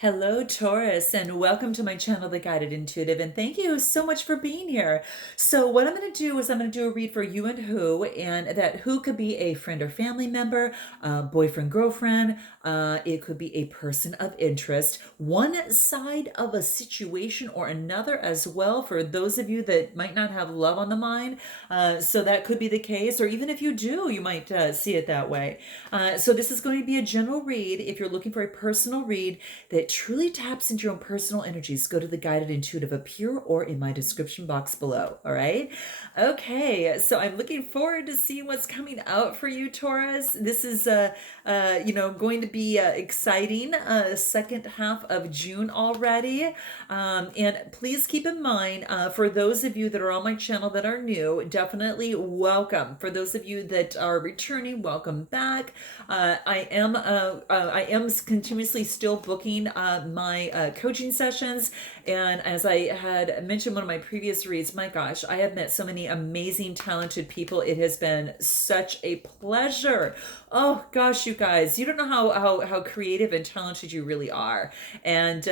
Hello, Taurus, and welcome to my channel, The Guided Intuitive, and thank you so much for being here. So what I'm going to do is I'm going to do a read for you and who, and that who could be a friend or family member, boyfriend, girlfriend, it could be a person of interest, one side of a situation or another as well, for those of you that might not have love on the mind. So that could be the case, or even if you do, you might see it that way. So this is going to be a general read. If you're looking for a personal read that truly taps into your own personal energies, go to the Guided Intuitive up here or in my description box below. All right. Okay. So I'm looking forward to seeing what's coming out for you, Taurus. This is, going to be exciting. Second half of June already. And please keep in mind, for those of you that are on my channel that are new, definitely welcome. For those of you that are returning, welcome back. I am continuously still booking my coaching sessions, and as I had mentioned in one of my previous reads, my gosh, I have met so many amazing, talented people. It has been such a pleasure. Oh gosh, you guys, you don't know how creative and talented you really are. And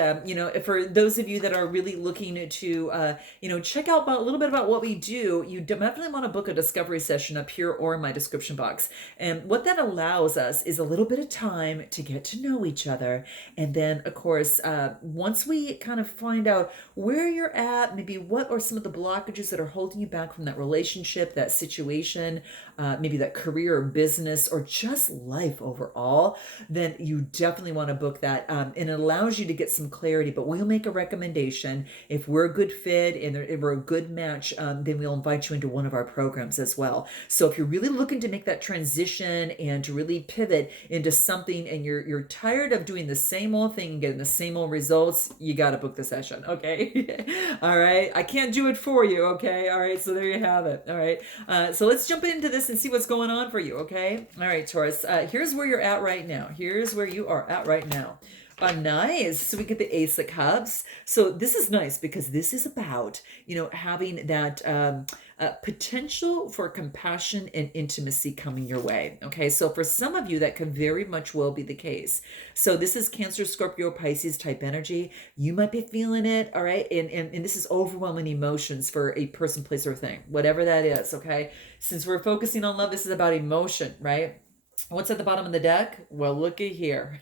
for those of you that are really looking to check out a little bit about what we do, you definitely want to book a discovery session up here or in my description box. And what that allows us is a little bit of time to get to know each other. And then, of course, once we kind of find out where you're at, maybe what are some of the blockages that are holding you back from that relationship, that situation, maybe that career or business, or just life overall, then you definitely want to book that. And it allows you to get some clarity, but we'll make a recommendation. If we're a good fit and if we're a good match, then we'll invite you into one of our programs as well. So if you're really looking to make that transition and to really pivot into something, and you're tired of doing the same old thing and getting the same old results, you got to book the session. Okay. All right. I can't do it for you. Okay. All right. So there you have it. All right. So let's jump into this and see what's going on for you. Okay. All right, Taurus. Here's where you're at right now. Here's where you are at right now. Nice. So we get the Ace of Cups. So this is nice because this is about, having that potential for compassion and intimacy coming your way. Okay. So for some of you, that could very much well be the case. So this is Cancer, Scorpio, Pisces type energy. You might be feeling it. All right. And this is overwhelming emotions for a person, place, or thing, whatever that is. Okay. Since we're focusing on love, this is about emotion, right? What's at the bottom of the deck? Well, looky here.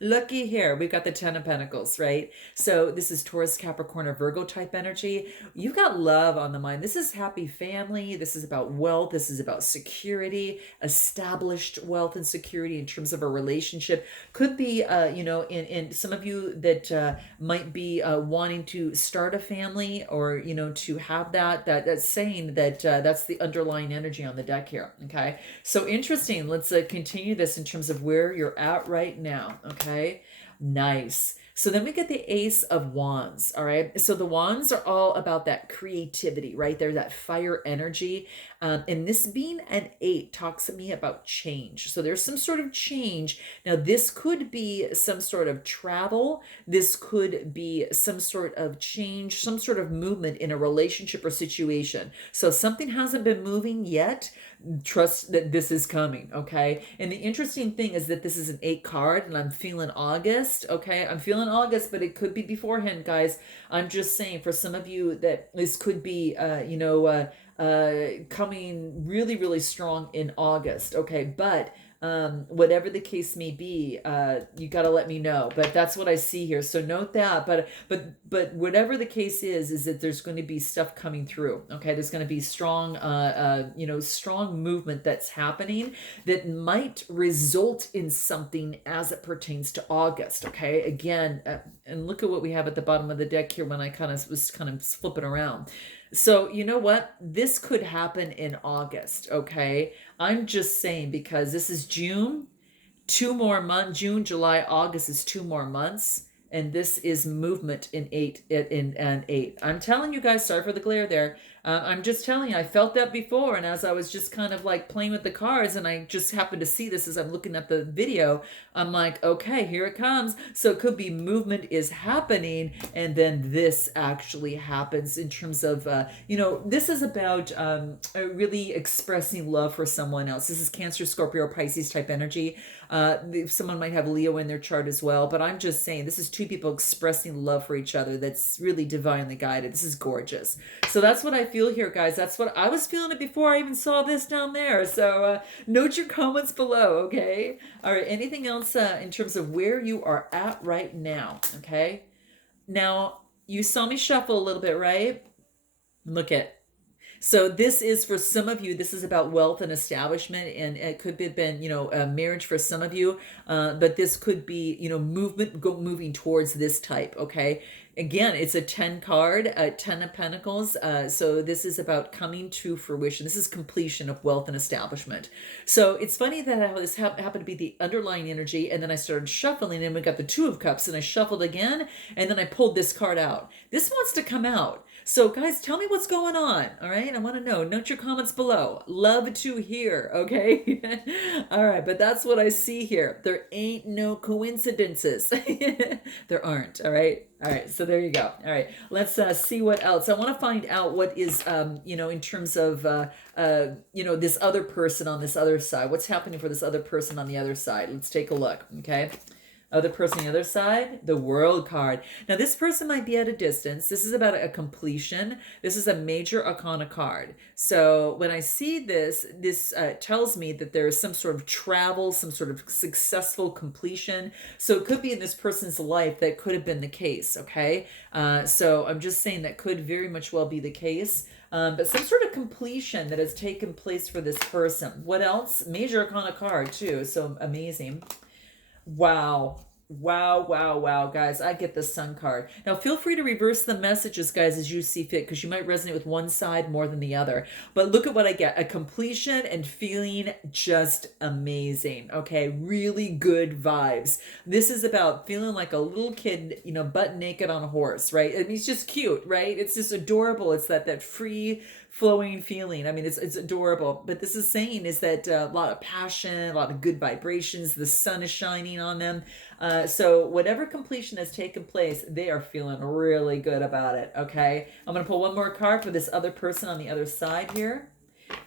Looky here. We've got the Ten of Pentacles, right? So this is Taurus, Capricorn, or Virgo type energy. You've got love on the mind. This is happy family. This is about wealth. This is about security, established wealth and security in terms of a relationship. Could be, in some of you that might be wanting to start a family, or, to have that's saying that that's the underlying energy on the deck here. Okay. So interesting. Let's continue this in terms of where you're at right now. Okay. Nice. So then we get the Ace of Wands. All right. So the wands are all about that creativity, right? They're that fire energy. And this being an 8 talks to me about change. So there's some sort of change. Now, this could be some sort of travel. This could be some sort of change, some sort of movement in a relationship or situation. So if something hasn't been moving yet, trust that this is coming. Okay. And the interesting thing is that this is an 8 card, and I'm feeling August. Okay. I'm feeling August, but it could be beforehand, guys. I'm just saying, for some of you, that this could be, coming really, really strong in August. Okay. But whatever the case may be, you got to let me know. But that's what I see here. So note that. But whatever the case is that there's going to be stuff coming through. Okay, there's going to be strong, strong movement that's happening that might result in something as it pertains to August. Okay, again, and look at what we have at the bottom of the deck here when I was flipping around. So you know what? This could happen in August. Okay. I'm just saying, because this is June, 2 more months. June, July, August is 2 more months, and this is movement in 8. In 8. I'm telling you guys, sorry for the glare there. I'm just telling you, I felt that before. And as I was just kind of like playing with the cards, and I just happened to see this as I'm looking at the video, I'm like, okay, here it comes. So it could be movement is happening, and then this actually happens in terms of, this is about really expressing love for someone else. This is Cancer, Scorpio, Pisces type energy. Someone might have Leo in their chart as well, but I'm just saying this is two people expressing love for each other that's really divinely guided. This is gorgeous. So that's what I feel here, guys. That's what I was feeling it before I even saw this down there. So note your comments below, okay? All right, anything else in terms of where you are at right now, okay? Now, you saw me shuffle a little bit, right? Look at so this is for some of you. This is about wealth and establishment, and it could have been, a marriage for some of you. But this could be, moving towards this type. Okay. Again, it's a 10 card, 10 of Pentacles. So this is about coming to fruition. This is completion of wealth and establishment. So it's funny that how this happened to be the underlying energy, and then I started shuffling, and we got the Two of Cups, and I shuffled again, and then I pulled this card out. This wants to come out. So guys, tell me what's going on. All right. I want to know. Note your comments below. Love to hear. Okay. All right. But that's what I see here. There ain't no coincidences. There aren't. All right. All right. So there you go. All right. Let's see what else. I want to find out what is, in terms of, this other person on this other side. What's happening for this other person on the other side? Let's take a look. Okay. Other person on the other side, the World card. Now, this person might be at a distance. This is about a completion. This is a major arcana card. So when I see this, this tells me that there is some sort of travel, some sort of successful completion. So it could be in this person's life that could have been the case, okay? So I'm just saying that could very much well be the case. But some sort of completion that has taken place for this person. What else? Major arcana card, too. So amazing. Wow. Wow, wow, wow, guys. I get the Sun card. Now, feel free to reverse the messages, guys, as you see fit, because you might resonate with one side more than the other. But look at what I get. A completion and feeling just amazing. Okay, really good vibes. This is about feeling like a little kid, butt naked on a horse, right? I mean, it's just cute, right? It's just adorable. It's that free flowing feeling. I mean, it's adorable. But this is saying is that a lot of passion, a lot of good vibrations. The sun is shining on them. So whatever completion has taken place, they are feeling really good about it. Okay. I'm going to pull one more card for this other person on the other side here.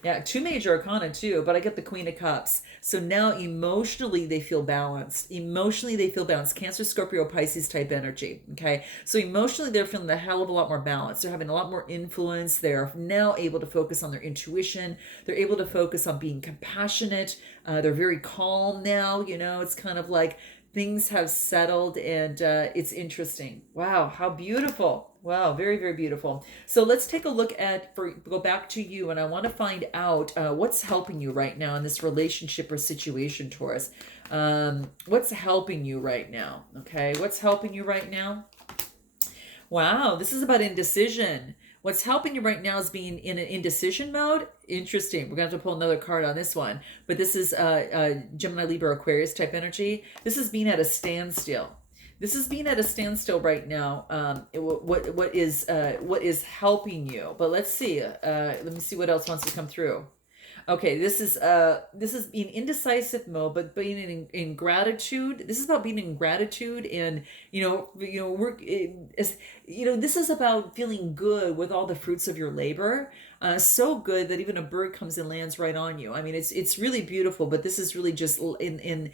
Yeah, two major arcana too, but I get the Queen of Cups. So now emotionally they feel balanced. Emotionally they feel balanced. Cancer, Scorpio, Pisces type energy. Okay. So emotionally they're feeling a hell of a lot more balance. They're having a lot more influence. They're now able to focus on their intuition. They're able to focus on being compassionate. They're very calm now. It's kind of like things have settled, and it's interesting. Wow, how beautiful. Wow, very, very beautiful. So let's take a look go back to you, and I want to find out what's helping you right now in this relationship or situation, Taurus. What's helping you right now? Okay, what's helping you right now? Wow, this is about indecision. What's helping you right now is being in an indecision mode. Interesting. We're going to have to pull another card on this one. But this is Gemini, Libra, Aquarius type energy. This is being at a standstill. This is being at a standstill right now. What is helping you? But let's see. Let me see what else wants to come through. Okay, this is being indecisive mode, but being in gratitude. This is about being in gratitude, and this is about feeling good with all the fruits of your labor. So good that even a bird comes and lands right on you. I mean, it's really beautiful, but this is really just in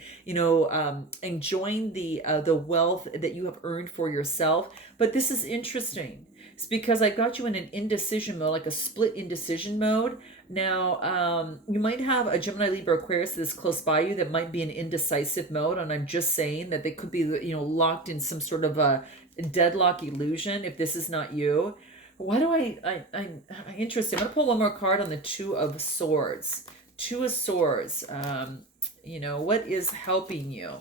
enjoying the wealth that you have earned for yourself. But this is interesting. It's because I got you in an indecision mode, like a split indecision mode. Now, you might have a Gemini, Libra, Aquarius that is close by you that might be in indecisive mode, and I'm just saying that they could be, locked in some sort of a deadlock illusion if this is not you. Why do I'm interested. I'm going to pull one more card on the Two of Swords. Two of Swords. What is helping you?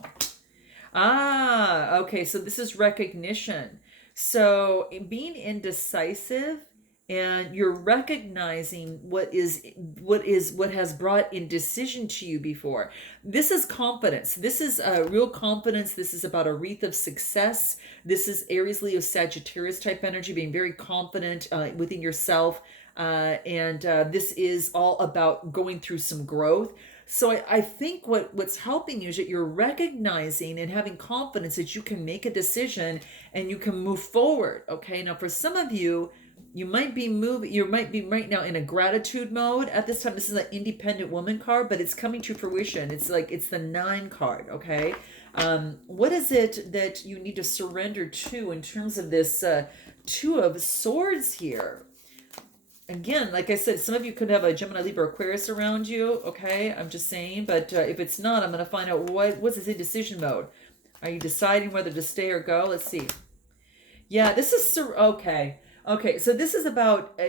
Okay, so this is recognition. So being indecisive, and you're recognizing what has brought indecision to you before. This is confidence. This is real confidence. This is about a wreath of success. This is Aries, Leo, Sagittarius type energy, being very confident within yourself. And this is all about going through some growth. So I think what's helping you is that you're recognizing and having confidence that you can make a decision and you can move forward. Okay. Now, for some of you, you might be right now in a gratitude mode at this time. This is an independent woman card, but it's coming to fruition. It's like it's the 9 card. Okay. What is it that you need to surrender to in terms of this 2 of Swords here? Again, like I said, some of you could have a Gemini, Libra, Aquarius around you. Okay, I'm just saying. But if it's not, I'm going to find out what's this indecision mode. Are you deciding whether to stay or go? Let's see. Yeah, this is okay. Okay, so this is about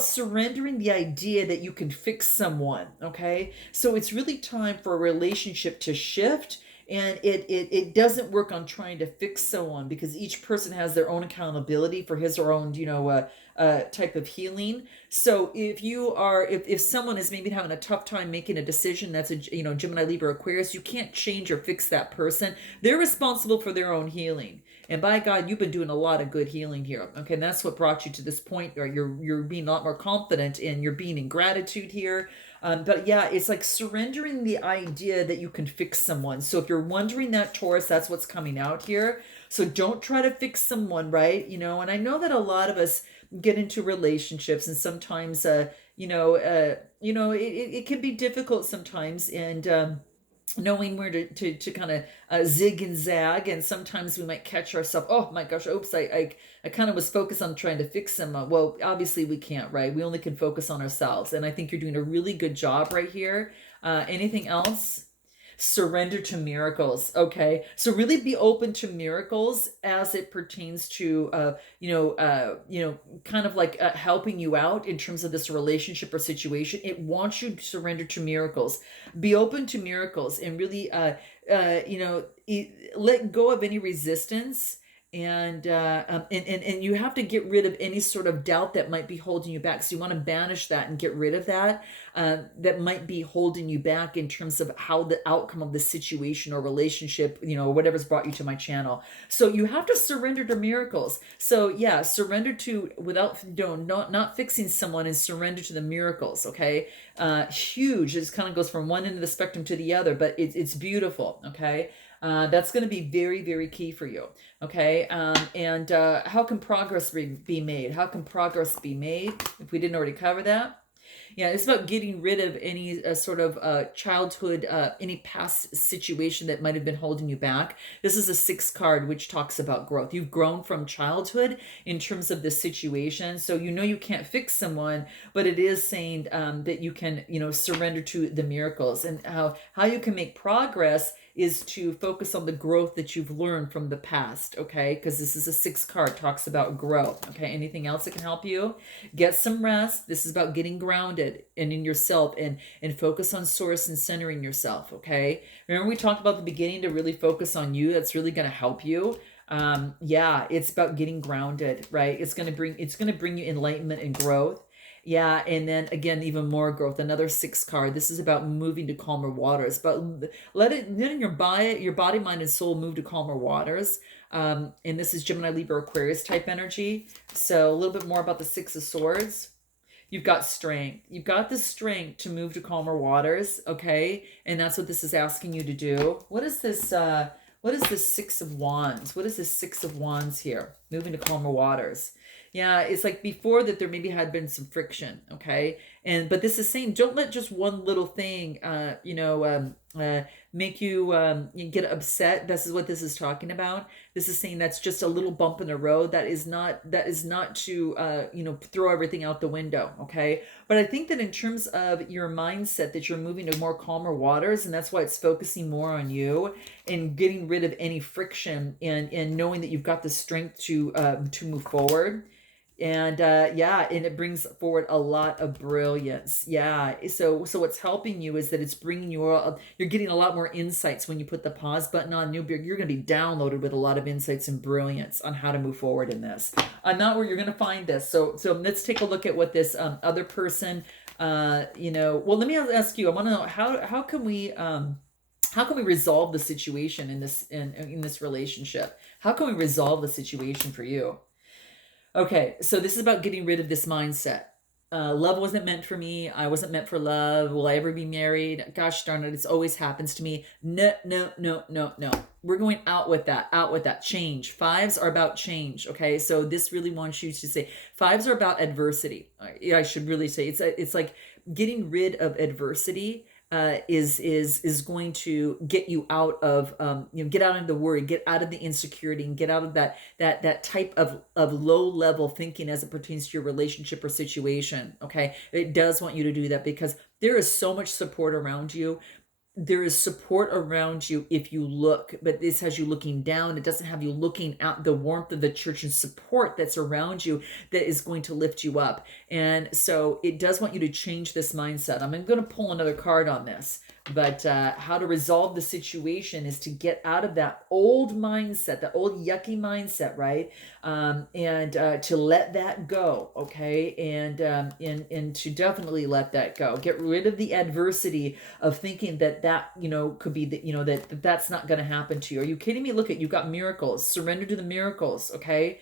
surrendering the idea that you can fix someone. Okay, so it's really time for a relationship to shift, and it doesn't work on trying to fix someone because each person has their own accountability for his or own type of healing. So if someone is maybe having a tough time making a decision, that's a Gemini, Libra, Aquarius, you can't change or fix that person. They're responsible for their own healing. And by God, you've been doing a lot of good healing here. Okay, and that's what brought you to this point where you're being a lot more confident and you're being in gratitude here. But yeah, it's like surrendering the idea that you can fix someone. So if you're wondering that, Taurus, that's what's coming out here. So don't try to fix someone, right? And I know that a lot of us get into relationships, and sometimes, it can be difficult sometimes, and knowing where to kind of zig and zag, and sometimes we might catch ourselves, oh my gosh, oops, I kind of was focused on trying to fix them. Well, obviously we can't, right? We only can focus on ourselves, and I think you're doing a really good job right here. Anything else? Surrender to miracles. Okay, so really be open to miracles as it pertains to kind of like helping you out in terms of this relationship or situation. It wants you to surrender to miracles. Be open to miracles, and really let go of any resistance, and you have to get rid of any sort of doubt that might be holding you back. So you want to banish that and get rid of that that might be holding you back in terms of how the outcome of the situation or relationship, whatever's brought you to my channel. So you have to surrender to miracles. So yeah, surrender to, without not fixing someone, and surrender to the miracles. Okay, huge. It just kind of goes from one end of the spectrum to the other, but it's beautiful. Okay. That's going to be very, very key for you. Okay. And how can progress be made? How can progress be made if we didn't already cover that? Yeah, it's about getting rid of any sort of childhood, any past situation that might have been holding you back. This is a 6 card, which talks about growth. You've grown from childhood in terms of this situation. So you can't fix someone, but it is saying that you can, surrender to the miracles. And how you can make progress is to focus on the growth that you've learned from the past, okay? Because this is a 6 card, talks about growth, okay? Anything else that can help you? Get some rest. This is about getting grounded and in yourself, and focus on source and centering yourself, okay? Remember we talked about the beginning to really focus on you. That's really going to help you. Yeah, it's about getting grounded, right? It's going to bring you enlightenment and growth. Yeah, and then again, even more growth. Another 6 card. This is about moving to calmer waters. But letting your body, mind, and soul move to calmer waters. And this is Gemini, Libra, Aquarius type energy. So a little bit more about the 6 of Swords. You've got strength. You've got the strength to move to calmer waters. Okay, and that's what this is asking you to do. What is this? What is this 6 of Wands? What is this 6 of Wands here? Moving to calmer waters. Yeah, it's like before that there maybe had been some friction, okay? But this is saying don't let just one little thing, make you get upset. This is what this is talking about. This is saying that's just a little bump in the road. That is not to, throw everything out the window, okay? But I think that in terms of your mindset, that you're moving to more calmer waters, and that's why it's focusing more on you and getting rid of any friction, and knowing that you've got the strength to move forward. And and it brings forward a lot of brilliance. Yeah, so what's helping you is that it's bringing you're getting a lot more insights when you put the pause button on new. You're going to be downloaded with a lot of insights and brilliance on how to move forward in this. Not where you're going to find this. So let's take a look at what this other person well, let me ask you, I want to know how can we resolve the situation in this relationship? How can we resolve the situation for you? Okay, so this is about getting rid of this mindset. Love wasn't meant for me. I wasn't meant for love. Will I ever be married? Gosh darn it, it's always happens to me. No, no, no, no, no. We're going out with that, out with that. Change. Fives are about change. Okay, so this really wants you to say fives are about adversity. Yeah, I should really say it's like getting rid of adversity is going to get you out of get out of the worry, get out of the insecurity, and get out of that type of low level thinking as it pertains to your relationship or situation. Okay, it does want you to do that because there is so much support around you. There is support around you if you look, but this has you looking down. It doesn't have you looking out the warmth of the church and support that's around you that is going to lift you up. And so it does want you to change this mindset. I'm going to pull another card on this, but how to resolve the situation is to get out of that old mindset, the old yucky mindset, right? And to let that go, okay? And to definitely let that go. Get rid of the adversity of thinking that could be that's not going to happen to you. Are you kidding me? Look, you've got miracles. Surrender to the miracles, okay?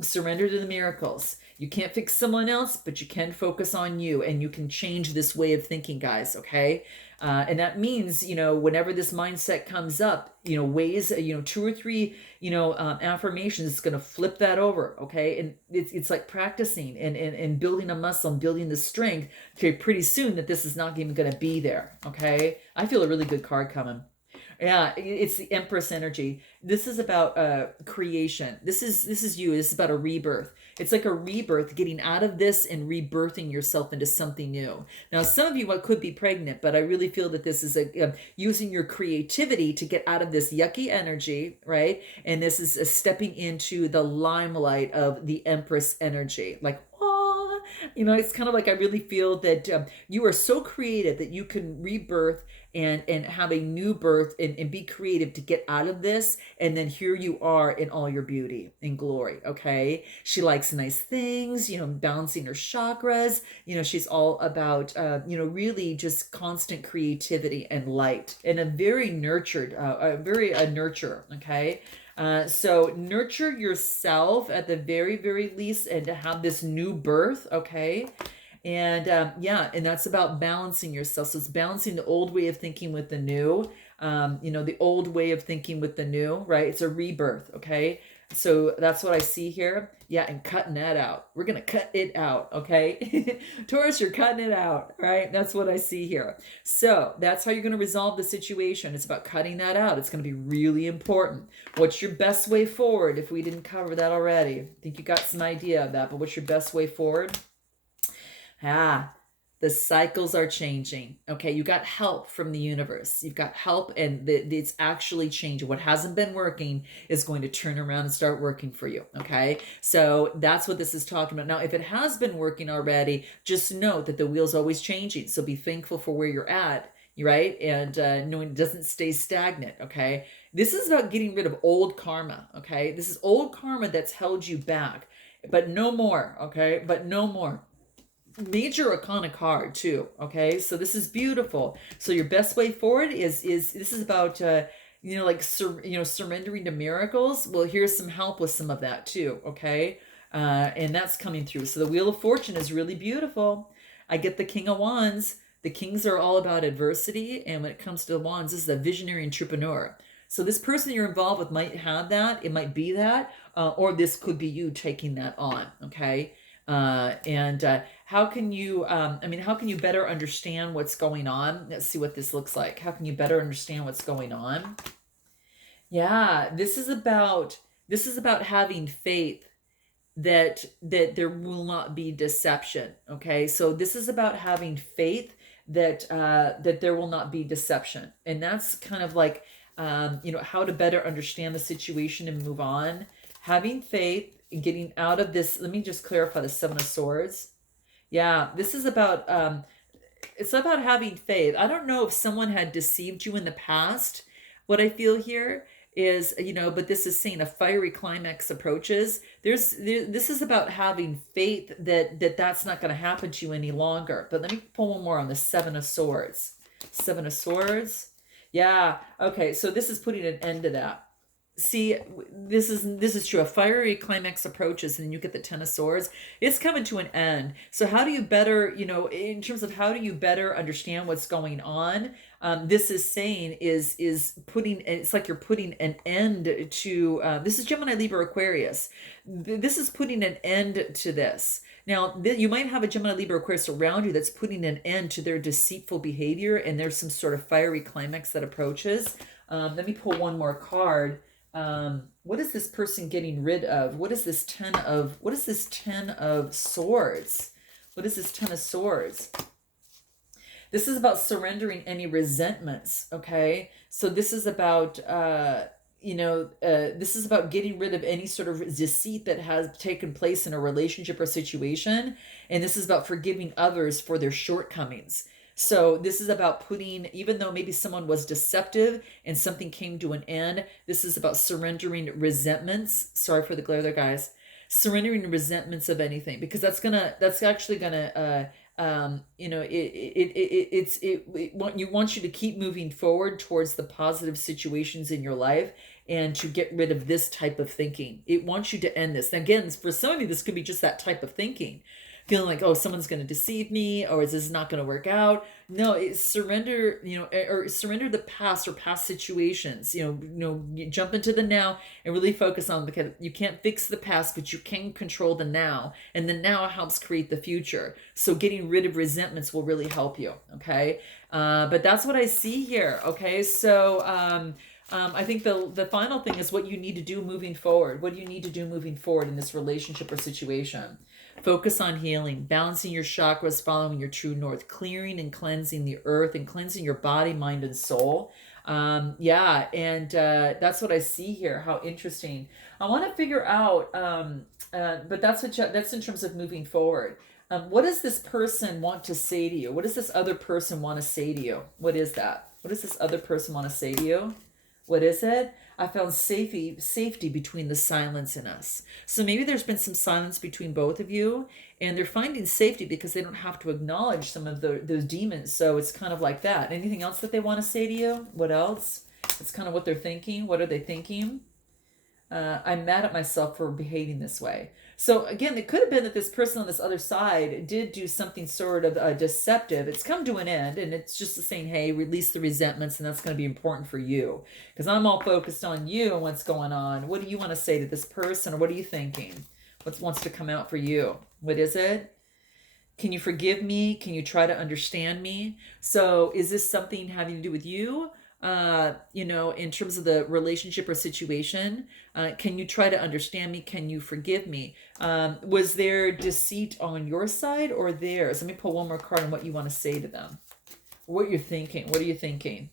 Surrender to the miracles. You can't fix someone else, but you can focus on you, and you can change this way of thinking, guys, okay? And that means, whenever this mindset comes up, ways, 2 or 3, affirmations, it's going to flip that over. Okay. And it's like practicing and building a muscle and building the strength. Okay. Pretty soon that this is not even going to be there. Okay. I feel a really good card coming. Yeah, it's the Empress energy. This is about creation. This is you. This is about a rebirth. It's like a rebirth, getting out of this and rebirthing yourself into something new. Now, some of you could be pregnant, but I really feel that this is using your creativity to get out of this yucky energy, right? And this is stepping into the limelight of the Empress energy. Like, it's kind of like I really feel that you are so creative that you can rebirth and have a new birth and be creative to get out of this. And then here you are in all your beauty and glory. Okay. She likes nice things, balancing her chakras. She's all about, really just constant creativity and light, and a very nurtured, a nurturer. Okay. So nurture yourself at the very, very least, and to have this new birth. Okay. And and that's about balancing yourself. So it's balancing the old way of thinking with the new, the old way of thinking with the new, right? It's a rebirth. Okay. So that's what I see here. Yeah. And cutting that out. We're going to cut it out. Okay. Taurus, you're cutting it out, right? That's what I see here. So that's how you're going to resolve the situation. It's about cutting that out. It's going to be really important. What's your best way forward? If we didn't cover that already, I think you got some idea of that, but what's your best way forward? The cycles are changing. Okay, you got help from the universe. You've got help, and it's actually changing. What hasn't been working is going to turn around and start working for you. Okay, so that's what this is talking about. Now, if it has been working already, just note that the wheel's always changing. So be thankful for where you're at, right? And knowing it doesn't stay stagnant. Okay, this is about getting rid of old karma. Okay, this is old karma that's held you back, but no more. Okay, but no more. Major arcana card too. Okay, so this is beautiful. So your best way forward is this is about surrendering to miracles. Well, here's some help with some of that too. Okay, and that's coming through. So the Wheel of Fortune is really beautiful. I get the King of Wands. The kings are all about adversity, and when it comes to the wands, this is a visionary entrepreneur. So this person you're involved with might have that. It might be that, or this could be you taking that on. Okay. How can you better understand what's going on? Let's see what this looks like. How can you better understand what's going on? Yeah, this is about having faith that there will not be deception. Okay, so this is about having faith that there will not be deception, and that's kind of like how to better understand the situation and move on. Having faith, getting out of this. Let me just clarify the Seven of Swords. Yeah, this is about it's about having faith. I don't know if someone had deceived you in the past. What I feel here is, but this is saying a fiery climax approaches. This is about having faith that that's not going to happen to you any longer. But let me pull one more on the Seven of Swords. Seven of Swords. Yeah. Okay. So this is putting an end to that. See, this is true. A fiery climax approaches, and then you get the Ten of Swords. It's coming to an end. So how do you better, in terms of how do you better understand what's going on? This is saying is putting. It's like you're putting an end to. This is Gemini, Libra, Aquarius. This is putting an end to this. Now, you might have a Gemini, Libra, Aquarius around you that's putting an end to their deceitful behavior, and there's some sort of fiery climax that approaches. Let me pull one more card. What is this person getting rid of? What is this 10 of swords? What is this 10 of swords? This is about surrendering any resentments. Okay. So this is about, this is about getting rid of any sort of deceit that has taken place in a relationship or situation. And this is about forgiving others for their shortcomings. So this is about putting, even though maybe someone was deceptive and something came to an end, this is about surrendering resentments. Sorry for the glare there, guys. Surrendering resentments of anything, because that's actually gonna, you want you to keep moving forward towards the positive situations in your life and to get rid of this type of thinking. It wants you to end this. And again, for some of you, this could be just that type of thinking, feeling like, oh, someone's going to deceive me, or is this not going to work out? No, it's surrender, or surrender the past or past situations. You jump into the now and really focus on, because you can't fix the past, but you can control the now, and the now helps create the future. So getting rid of resentments will really help you. Okay, but that's what I see here. Okay, so. I think the final thing is what you need to do moving forward. What do you need to do moving forward in this relationship or situation? Focus on healing, balancing your chakras, following your true north, clearing and cleansing the earth, and cleansing your body, mind, and soul. That's what I see here. How interesting. I want to figure out, but that's in terms of moving forward. What does this person want to say to you? What does this other person want to say to you? What is that? What does this other person want to say to you? What is it? I found safety between the silence and us. So maybe there's been some silence between both of you, and they're finding safety because they don't have to acknowledge some of those demons. So it's kind of like that. Anything else that they want to say to you? What else? It's kind of what they're thinking. What are they thinking? I'm mad at myself for behaving this way. So again, it could have been that this person on this other side did do something sort of deceptive. It's come to an end, and it's just saying, hey, release the resentments, and that's going to be important for you, because I'm all focused on you and what's going on. What do you want to say to this person, or what are you thinking? What wants to come out for you? What is it? Can you forgive me? Can you try to understand me? So is this something having to do with you? In terms of the relationship or situation, can you try to understand me? Can you forgive me? Was there deceit on your side or theirs? Let me pull one more card on what you want to say to them. What you're thinking. What are you thinking?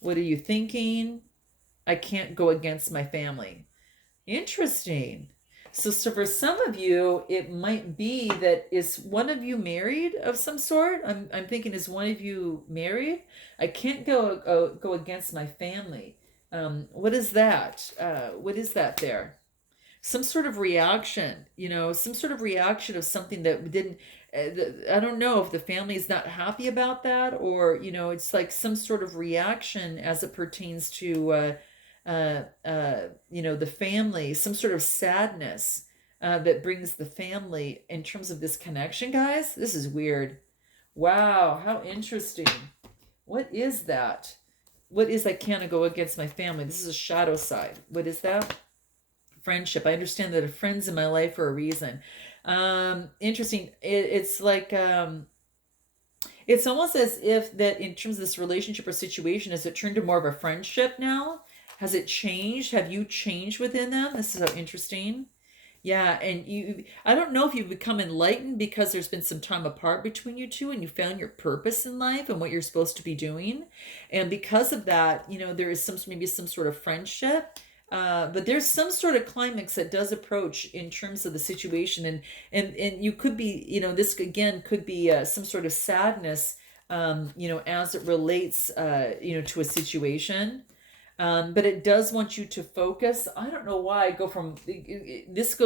What are you thinking? I can't go against my family. Interesting. So for some of you, it might be that, is one of you married of some sort? I'm thinking, is one of you married? I can't go against my family. What is that? What is that there? Some sort of reaction, some sort of reaction of something that didn't. I don't know if the family is not happy about that, or it's like some sort of reaction as it pertains to. The family, some sort of sadness that brings the family in terms of this connection, guys. This is weird. Wow, how interesting. What is that? What is, I can't go against my family? This is a shadow side. What is that? Friendship. I understand that a friend's in my life for a reason. Interesting. It's like it's almost as if that in terms of this relationship or situation, has it turned to more of a friendship now? Has it changed? Have you changed within them? This is so interesting. Yeah, and I don't know if you've become enlightened because there's been some time apart between you two, and you found your purpose in life and what you're supposed to be doing. And because of that, there is maybe some sort of friendship. But there's some sort of climax that does approach in terms of the situation, and you could be, this again could be some sort of sadness, as it relates, to a situation. But it does want you to focus. I don't know why I go from this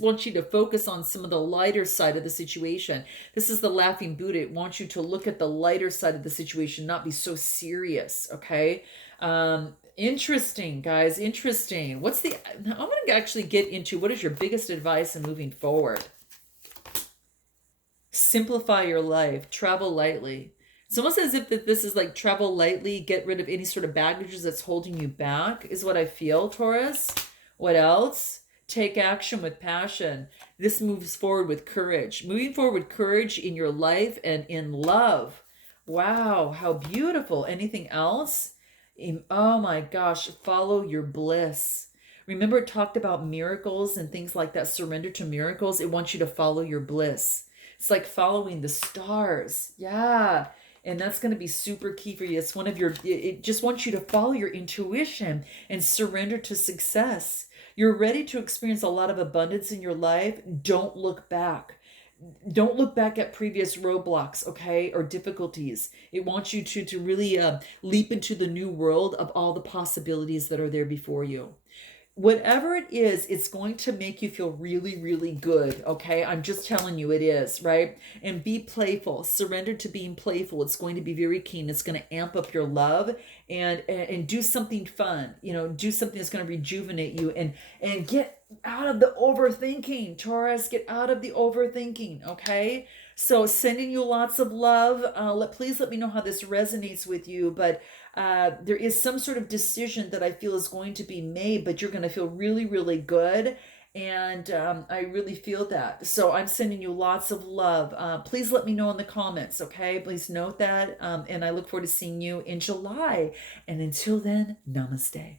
wants you to focus on some of the lighter side of the situation. This is the laughing Buddha. It wants you to look at the lighter side of the situation, not be so serious. Okay. Interesting, guys. Interesting. I'm going to actually get into what is your biggest advice in moving forward. Simplify your life, travel lightly. It's almost as if that this is like travel lightly, get rid of any sort of baggage that's holding you back, is what I feel, Taurus. What else? Take action with passion. This moves forward with courage. Moving forward with courage in your life and in love. Wow, how beautiful. Anything else? Oh my gosh, follow your bliss. Remember, it talked about miracles and things like that. Surrender to miracles. It wants you to follow your bliss. It's like following the stars. Yeah. And that's going to be super key for you. It's one of your, it just wants you to follow your intuition and surrender to success. You're ready to experience a lot of abundance in your life. Don't look back. Don't look back at previous roadblocks, okay, or difficulties. It wants you to really leap into the new world of all the possibilities that are there before you. Whatever it is, it's going to make you feel really, really good. Okay. I'm just telling you it is, right? And be playful. Surrender to being playful. It's going to be very keen. It's going to amp up your love and do something fun. Do something that's going to rejuvenate you and get out of the overthinking. Taurus, get out of the overthinking. Okay. So sending you lots of love. Please let me know how this resonates with you. But there is some sort of decision that I feel is going to be made, but you're going to feel really, really good. And I really feel that. So I'm sending you lots of love. Please let me know in the comments, okay? Please note that. And I look forward to seeing you in July. And until then, namaste.